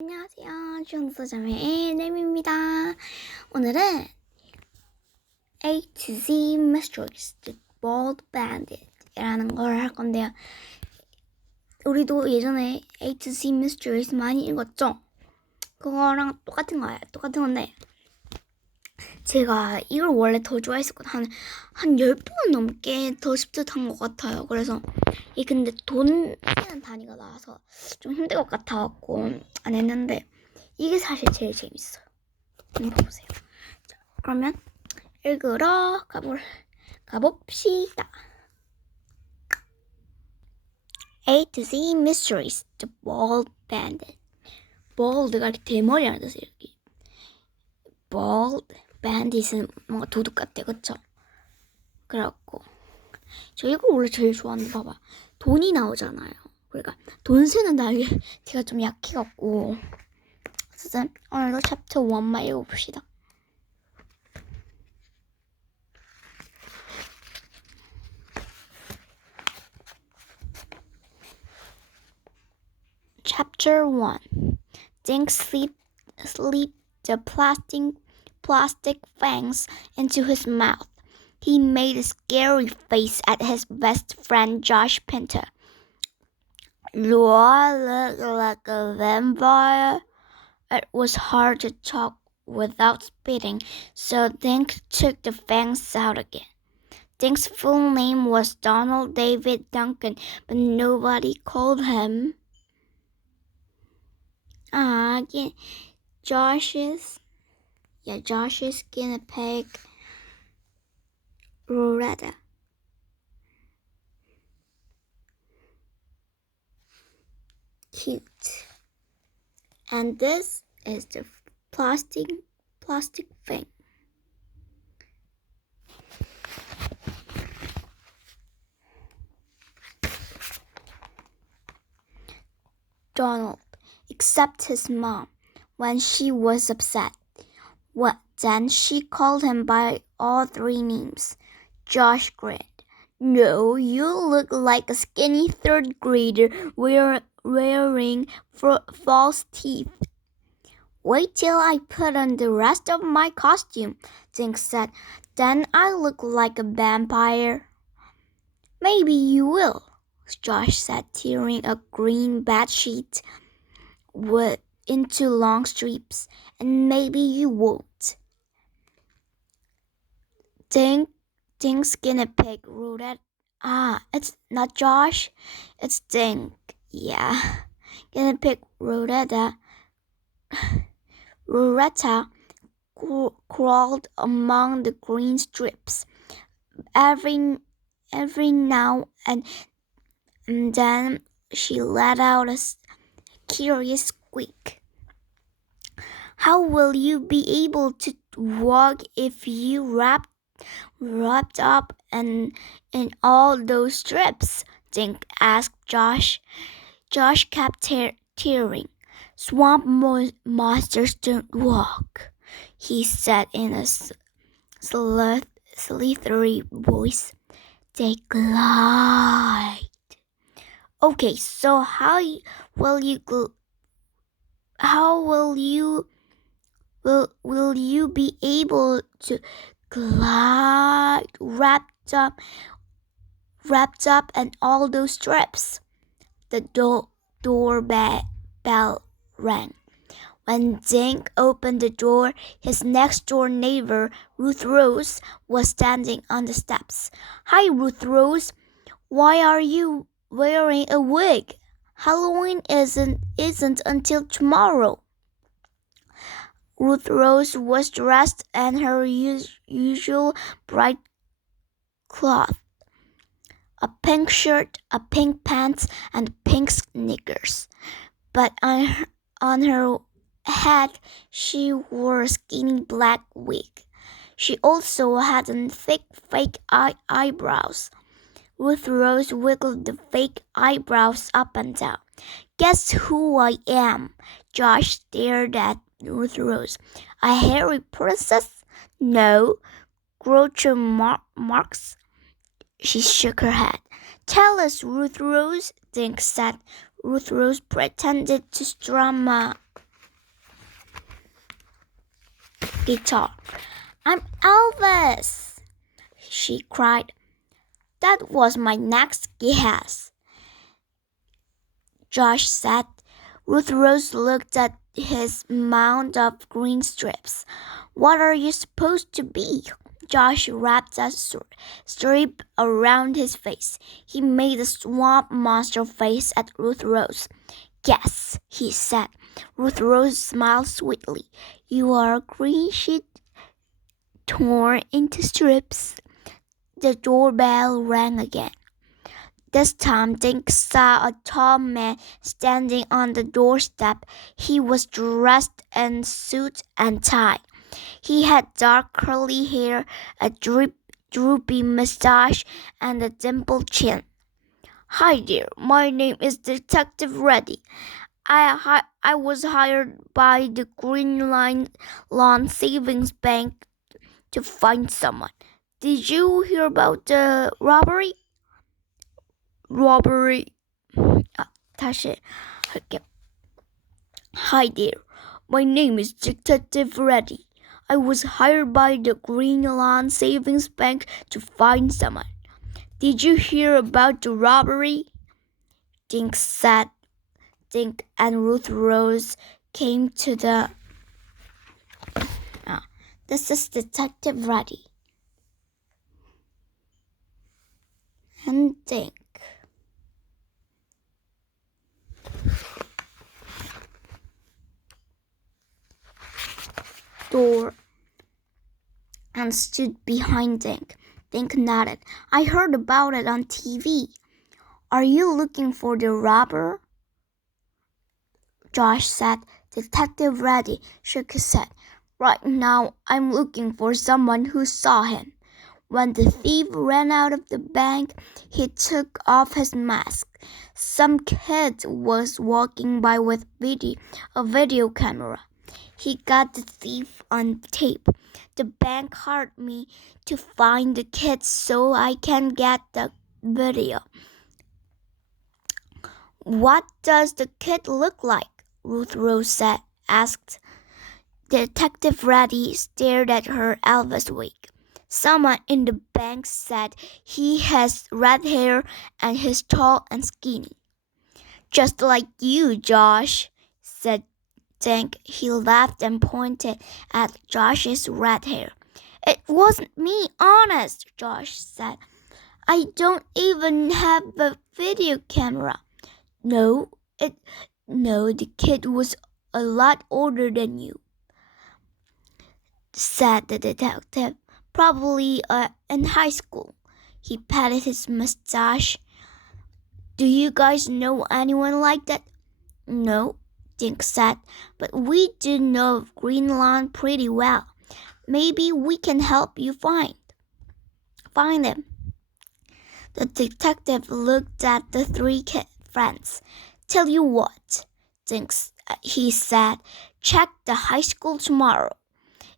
안녕하세요. 중소자매의 램입니다. 오늘은 AtoZ Mysteries, The Bald Bandit 이라는 걸 할 건데요. 우리도 예전에 AtoZ Mysteries 많이 읽었죠? 그거랑 똑같은 거예요. 똑같은 건데 제가 이걸 원래 더 좋아했었거든요. 한 10번 넘게 더 습득한 것 같아요. 그래서 이 근데 돈 쓰는 단위가 나와서 좀 힘들 것 같아갖고 안 했는데 이게 사실 제일 재밌어요. 한번 봐보세요. 자, 그러면 읽으러 가봅시다. AtoZ Mysteries, The Bald Bandit. Bald가 이렇게 대머리라는 뜻이에요. 여기. Bald Bandit은 뭔가 도둑 같아, 그쵸? 그래갖고 저 이거 원래 제일 좋아하는데 봐봐. 돈이 나오잖아요. 그러니까 돈 쓰는 날이 제가 좀 약해갖고 어쨌든 오늘도 챕터 1만 읽어봅시다. Chapter 1. Dink slipped the plastic fangs into his mouth. He made a scary face at his best friend Josh Pinto. Do I look like a vampire? It was hard to talk without spitting, so Dink took the fangs out again. Dink's full name was Donald David Duncan, but nobody called him. Josh's guinea pig, Loretta. Cute. And this is the plastic thing. Donald, except his mom, when she was upset. Then she called him by all three names. Josh grinned. No, you look like a skinny third grader wearing false teeth. Wait till I put on the rest of my costume, Dink said. Then I look like a vampire. Maybe you will, Josh said, tearing a green bedsheet into long strips. And maybe you won't. Dink's guinea pig rooted. It's not Josh, it's Dink. Yeah. Guinea pig Roretta crawled among the green strips. Every now and then she let out a curious squeak. How will you be able to walk if you wrapped up in all those strips? Dink asked Josh. Josh kept tearing. Swamp monsters don't walk, he said in a slithery voice. They glide. Okay, so how will you be able to glide wrapped up in all those strips? The doorbell rang. When Dink opened the door, his next-door neighbor, Ruth Rose, was standing on the steps. Hi, Ruth Rose. Why are you wearing a wig? Halloween isn't until tomorrow. Ruth Rose was dressed in her usual bright cloth. A pink shirt, a pink pants, and pink sneakers. But on her head, she wore a skinny black wig. She also had thick fake eyebrows. Ruth Rose wiggled the fake eyebrows up and down. Guess who I am? Josh stared at Ruth Rose. A hairy princess? No. Groucho Marx? She shook her head. Tell us, Ruth Rose, Dink said. Ruth Rose pretended to strum a guitar. "I'm Elvis!" she cried. "That was my next guess," Josh said. Ruth Rose looked at his mound of green strips. "What are you supposed to be?" Josh wrapped a strip around his face. He made a swamp monster face at Ruth Rose. "Guess," he said. Ruth Rose smiled sweetly. "You are a green sheet torn into strips." The doorbell rang again. This time Dink saw a tall man standing on the doorstep. He was dressed in suit and tie. He had dark curly hair, a droopy mustache, and a dimpled chin. "Hi there, my name is Detective Reddy. I was hired by the Green Lawn Savings Bank to find someone. Did you hear about the robbery?" 다시 할게요. "Hi there, my name is Detective Reddy. I was hired by the Green Lawn Savings Bank to find someone. Did you hear about the robbery?" Dink and Ruth Rose came to the... This is Detective Reddy. And Dink. Door and stood behind Dink. Dink nodded. "I heard about it on TV. Are you looking for the robber?" Josh said. Detective Reddy shook his head. "Right now, I'm looking for someone who saw him. When the thief ran out of the bank, he took off his mask. Some kid was walking by with a video camera. He got the thief on tape. The bank hired me to find the kid so I can get the video." "What does the kid look like?" Ruth Rose asked. Detective Reddy stared at her Elvis wig. "Someone in the bank said he has red hair and he's tall and skinny." "Just like you, Josh," said Dink. He laughed and pointed at Josh's red hair. "It wasn't me, honest," Josh said. "I don't even have a video camera." No, the kid was a lot older than you," said the detective. "Probably in high school." He patted his mustache. "Do you guys know anyone like that?" "No," Dink said, "but we do know Green Lawn pretty well. Maybe we can help you find him." The detective looked at the three friends. "Tell you what," he said, "check the high school tomorrow.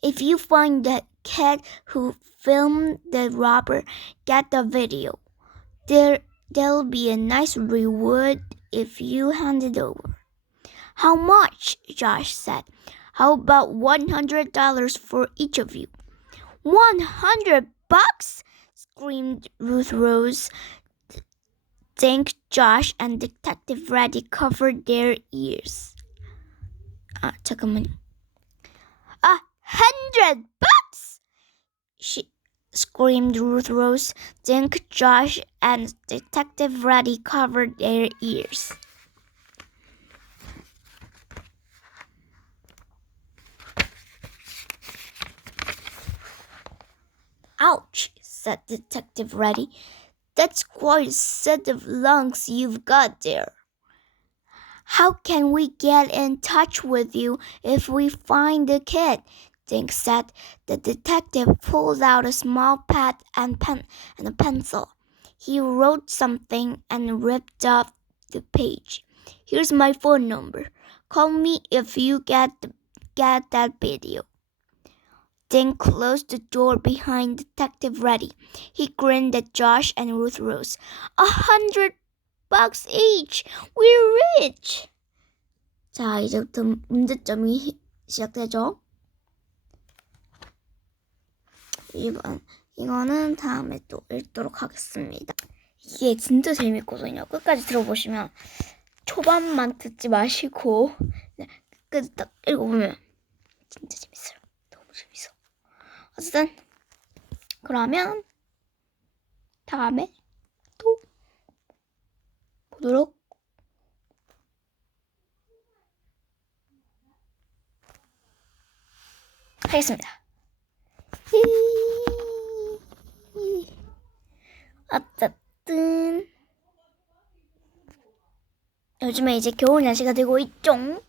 If you find the kid who filmed the robber, get the video. There'll be a nice reward if you hand it over." "How much?" Josh said. "How about $100 for each of you?" $100? Screamed Ruth Rose. Dink, Josh, and Detective Reddy covered their ears. 잠깐만요. $100! She screamed Ruth Rose. Dink, Josh, and Detective Reddy covered their ears. "Ouch," said Detective Reddy. "That's quite a set of lungs you've got there." "How can we get in touch with you if we find the kid?" Dink said. The detective pulled out a small pad and a pencil. He wrote something and ripped off the page. "Here's my phone number. Call me if you get that video." Dink closed the door behind Detective Reddy. He grinned at Josh and Ruth Rose. $100 each! We're rich! 자, 이제부터 문제점이 시작되죠. 이거는 다음에 또 읽도록 하겠습니다. 이게 진짜 재밌거든요. 끝까지 들어보시면 초반만 듣지 마시고 끝까지 딱 읽어보면 진짜 재밌어요. 너무 재밌어. 어쨌든 그러면 다음에 또 보도록 하겠습니다. 어쨌든 요즘에 이제 겨울 날씨가 되고 있죠.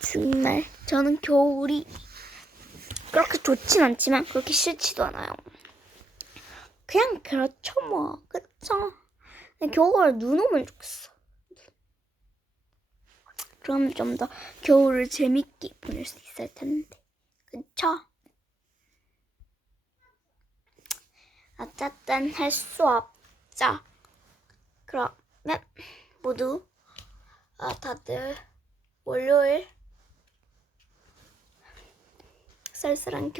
정말 저는 겨울이 그렇게 좋진 않지만 그렇게 싫지도 않아요. 그냥 그렇죠 뭐. 그쵸? 겨울에 눈 오면 좋겠어. 그럼 좀 더 겨울을 재밌게 보낼 수 있을 텐데. 그쵸? 어쨌든 할 수 없죠. 그러면 모두 다들 월요일 쓸쓸한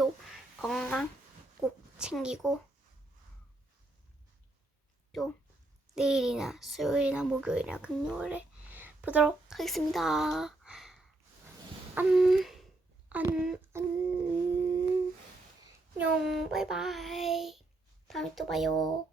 건강 꼭 챙기고 또 내일이나 수요일이나 목요일이나 금요일에 보도록 하겠습니다. 안녕 바이바이. 다음에 또 봐요.